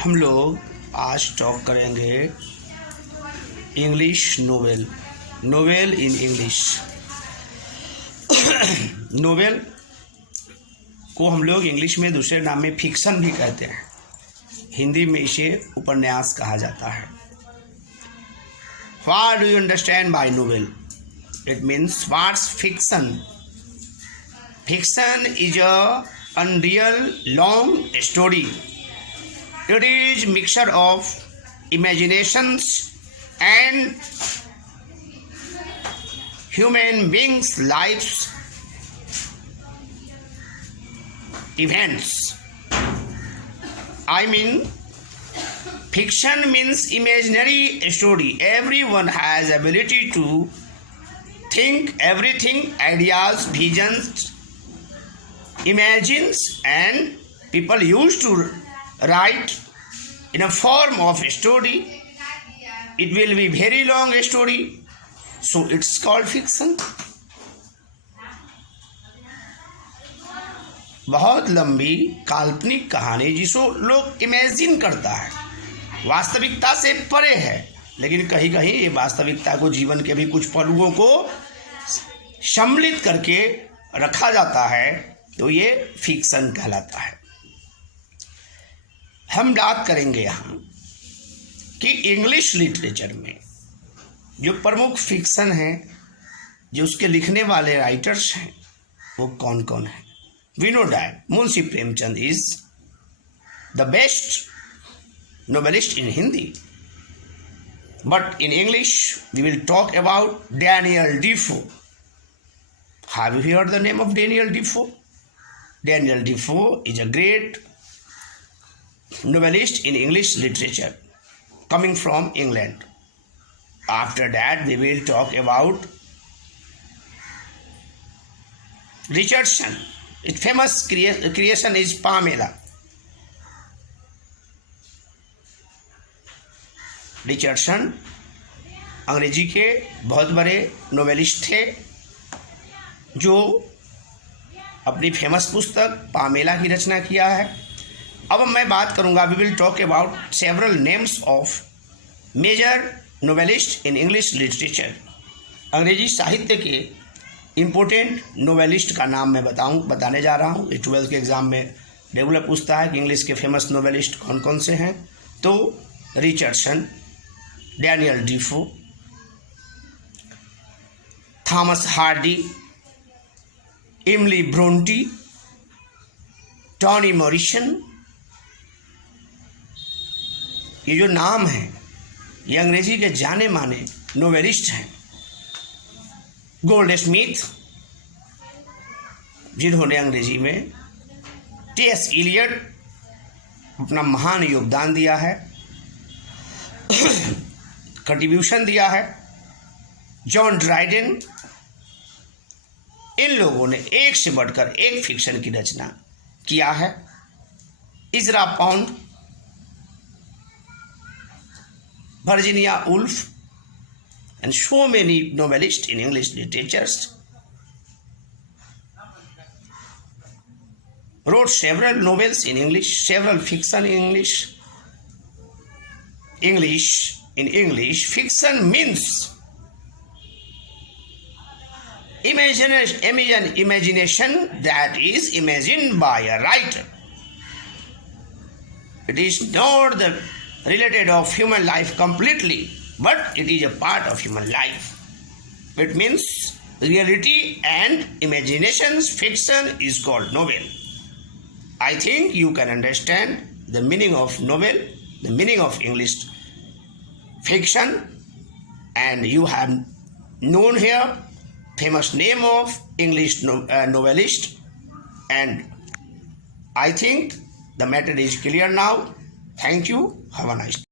हम लोग आज टॉक करेंगे English novel. Novel in English. Novel को हम लोग इंग्लिश में दूसरे नाम में फिक्शन भी कहते हैं। हिंदी में इसे उपन्यास कहा जाता है। What do you understand by novel? It means what's fiction? Fiction is a unreal long story. It is mixture of imaginations and human beings' lives events. I mean, fiction means imaginary story. Everyone has ability to think everything, ideas, visions, imagines, and people used to write in a form of story. It will be very long story, so it's called fiction. बहुत लंबी काल्पनिक कहानी जिसको लोग imagine करता है, वास्तविकता से परे है, लेकिन कहीं कहीं ये वास्तविकता को, जीवन के भी कुछ पहलुओं को सम्मिलित करके रखा जाता है, तो ये फिक्शन कहलाता है। हम बात करेंगे यहाँ कि इंग्लिश लिटरेचर में जो प्रमुख फिक्शन है, जो उसके लिखने वाले राइटर्स हैं, वो कौन कौन है। We know that Munshi Premchand is the best novelist in Hindi. But in English, we will talk about Daniel Defoe. Have you heard the name of Daniel Defoe? Daniel Defoe is a great novelist in English literature, coming from England. After that, we will talk about Richardson. Its famous creation is Pamela. Richardson अंग्रेजी के बहुत बड़े novelist थे, जो अपनी famous पुस्तक Pamela की रचना किया है। अब मैं बात करूंगा, we will talk about several names of major novelist in English literature. अंग्रेजी साहित्य के इम्पोर्टेंट नोवेलिस्ट का नाम मैं बताने जा रहा हूँ। ये 12th के एग्ज़ाम में रेगुलर पूछता है कि इंग्लिश के फेमस नोवेलिस्ट कौन कौन से हैं। तो Richardson, Daniel Defoe, Thomas Hardy, Emily Bronte, Toni Morrison, ये जो नाम हैं, ये अंग्रेजी के जाने माने नोवेलिस्ट हैं। गोल्ड स्मिथ, जिन्होंने अंग्रेजी में टी.एस. इलियट अपना महान योगदान दिया है, कंट्रीब्यूशन दिया है। जॉन ड्राइडेन, इन लोगों ने एक से बढ़कर एक फिक्शन की रचना किया है। Ezra Pound, Virginia Woolf, and so many novelists in English literatures wrote several novels in English, several fiction in English. In English, fiction means imagination that is imagined by a writer. It is not the related of human life completely, but it is a part of human life. It means reality and imagination's fiction is called novel. I think you can understand the meaning of novel, the meaning of English fiction, and you have known here famous name of English novelist, and I think the matter is clear now. Thank you. Have a nice day.